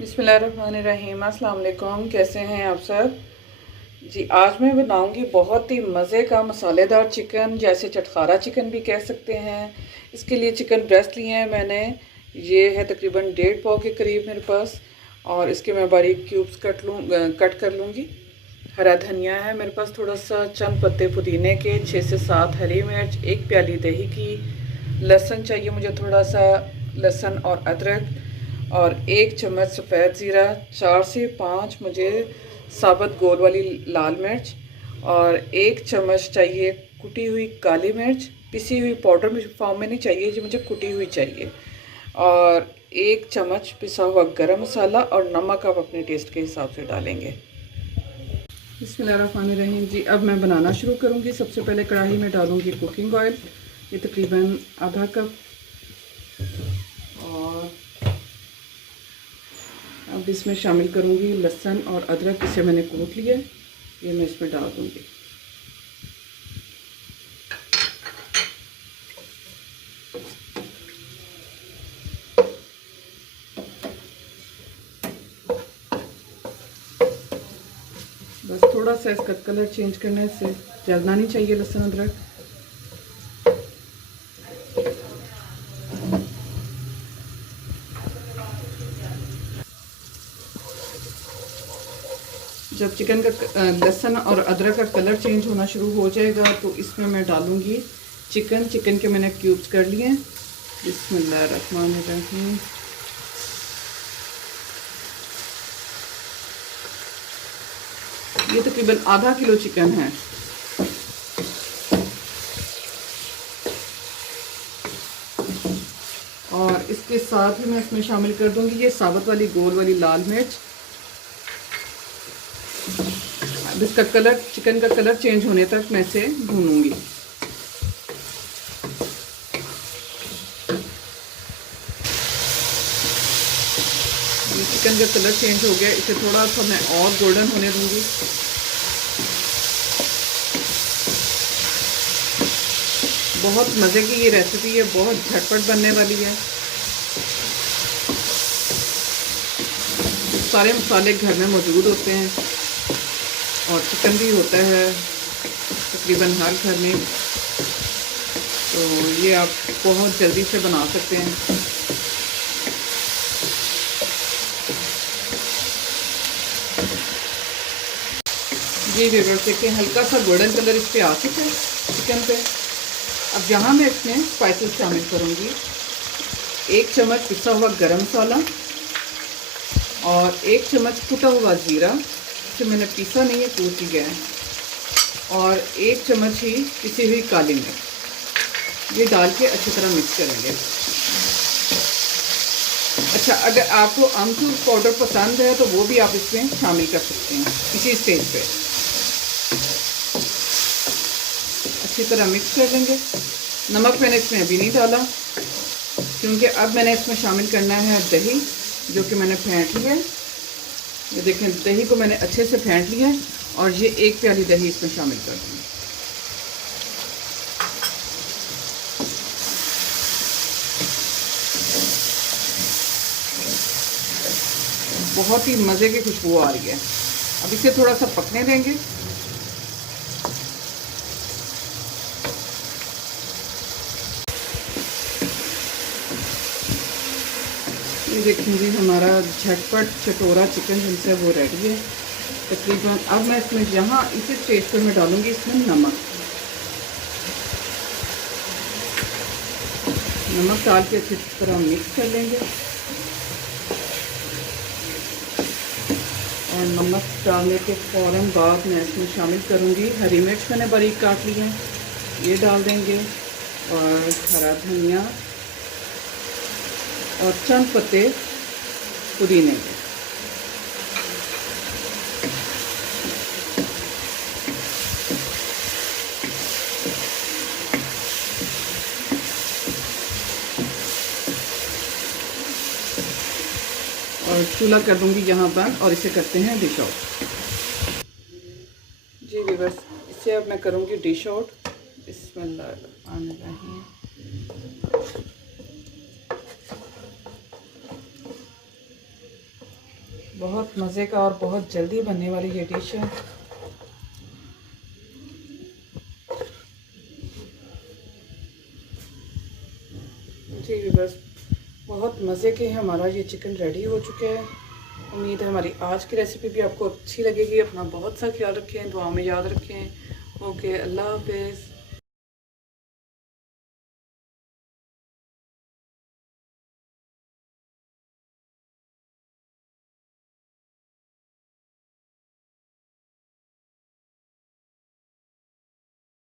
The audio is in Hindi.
बिस्मिल्लाहिर्रहमानिर्रहीम। अस्सलाम वालेकुम। कैसे हैं आप सब जी। आज मैं बनाऊंगी बहुत ही मज़े का मसालेदार चिकन, जैसे चटखारा चिकन भी कह सकते हैं। इसके लिए चिकन ब्रेस्ट लिए हैं मैंने, ये है तकरीबन 1.5 पाव के करीब मेरे पास, और इसके मैं बारीक क्यूब्स कट कर लूँगी। हरा धनिया है मेरे पास थोड़ा सा, चंद पत्ते पुदीने के, 6 से 7 हरी मिर्च, 1 प्याली दही की, लहसुन चाहिए मुझे थोड़ा सा, लहसुन और अदरक, और 1 चम्मच सफ़ेद ज़ीरा, 4 से 5 मुझे साबुत गोल वाली लाल मिर्च, और 1 चम्मच चाहिए कुटी हुई काली मिर्च। पिसी हुई पाउडर फॉर्म में नहीं चाहिए जी, मुझे कुटी हुई चाहिए। और 1 चम्मच पिसा हुआ गरम मसाला, और नमक आप अपने टेस्ट के हिसाब से डालेंगे। बिस्मिल्लाहिर्रहमानिर्रहीम जी। अब मैं बनाना शुरू करूँगी। सबसे पहले कढ़ाई में डालूँगी कुकिंग ऑयल, ये तकरीबन आधा कप, और अब इसमें शामिल करूँगी लहसुन और अदरक, इसे मैंने कूट लिया, ये मैं इसमें डाल दूँगी। बस थोड़ा सा इसका कलर चेंज करने से, जलना नहीं चाहिए लहसुन अदरक। जब चिकन का लहसुन और अदरक का कलर चेंज होना शुरू हो जाएगा तो इसमें मैं डालूँगी चिकन के मैंने क्यूब्स कर लिए हैं। बिस्मिल्लाहिर्रहमानिर्रहीम। ये तकरीबन आधा किलो चिकन है। और इसके साथ ही मैं इसमें शामिल कर दूंगी ये साबुत वाली गोल वाली लाल मिर्च। अब इसका कलर, चिकन का कलर चेंज होने तक मैं इसे भूनूंगी। ये चिकन का कलर चेंज हो गया, इसे थोड़ा सा मैं और गोल्डन होने दूंगी। बहुत मज़े की ये रेसिपी है, बहुत झटपट बनने वाली है। सारे मसाले घर में मौजूद होते हैं, और चिकन भी होता है तकरीबन हर घर में, तो ये आप बहुत जल्दी से बना सकते हैं। जी व्यूअर्स, देखिए हल्का सा गोल्डन कलर इस पर आ चुका है चिकन पे। अब यहाँ मैं इसमें स्पाइसेस शामिल करूँगी। 1 चम्मच पिसा हुआ गरम मसाला, और 1 चम्मच कुटा हुआ ज़ीरा, जो मैंने पीसा नहीं है, कूट लिया है, और 1 चम्मच ही पिसी हुई काली मिर्च। ये डाल के अच्छी तरह मिक्स करेंगे। अच्छा, अगर आपको अमचूर पाउडर पसंद है तो वो भी आप इसमें शामिल कर सकते हैं इसी स्टेज पे। अच्छी तरह मिक्स कर लेंगे। नमक मैंने इसमें अभी नहीं डाला, क्योंकि अब मैंने इसमें शामिल करना है दही, जो कि मैंने फेंट लिया है। ये देखें, दही को मैंने अच्छे से फेंट लिया है, और ये 1 प्याली दही इसमें शामिल कर दूँगी। बहुत ही मज़े की खुशबू आ रही है। अब इसे थोड़ा सा पकने देंगे। ये देखेंगे हमारा झटपट चटोरा चिकन जिनसे वो रेडी है तकरीबन। अब मैं इसमें, यहाँ इसी स्टेज पर मैं डालूंगी इसमें नमक डाल के अच्छी तरह मिक्स कर लेंगे। और नमक डालने के फ़ौरन बाद मैं इसमें शामिल करूँगी हरी मिर्च, मैंने बारीक काट ली है, ये डाल देंगे, और हरा धनिया, और चंद पत्ते पुदीने के। और चूल्हा कर दूंगी यहाँ बंद, और इसे करते हैं डिश आउट। जी व्यूअर्स, इसे अब मैं करूँगी डिश आउट। बिस्मिल्लाहिर्रहमानिर्रहीम। बहुत मज़े का और बहुत जल्दी बनने वाली ये डिश है। जी बस बहुत मज़े के हमारा ये चिकन रेडी हो चुका है। उम्मीद है हमारी आज की रेसिपी भी आपको अच्छी लगेगी। अपना बहुत सा ख्याल रखें, दुआ में याद रखें। ओके, अल्लाह हाफिज़।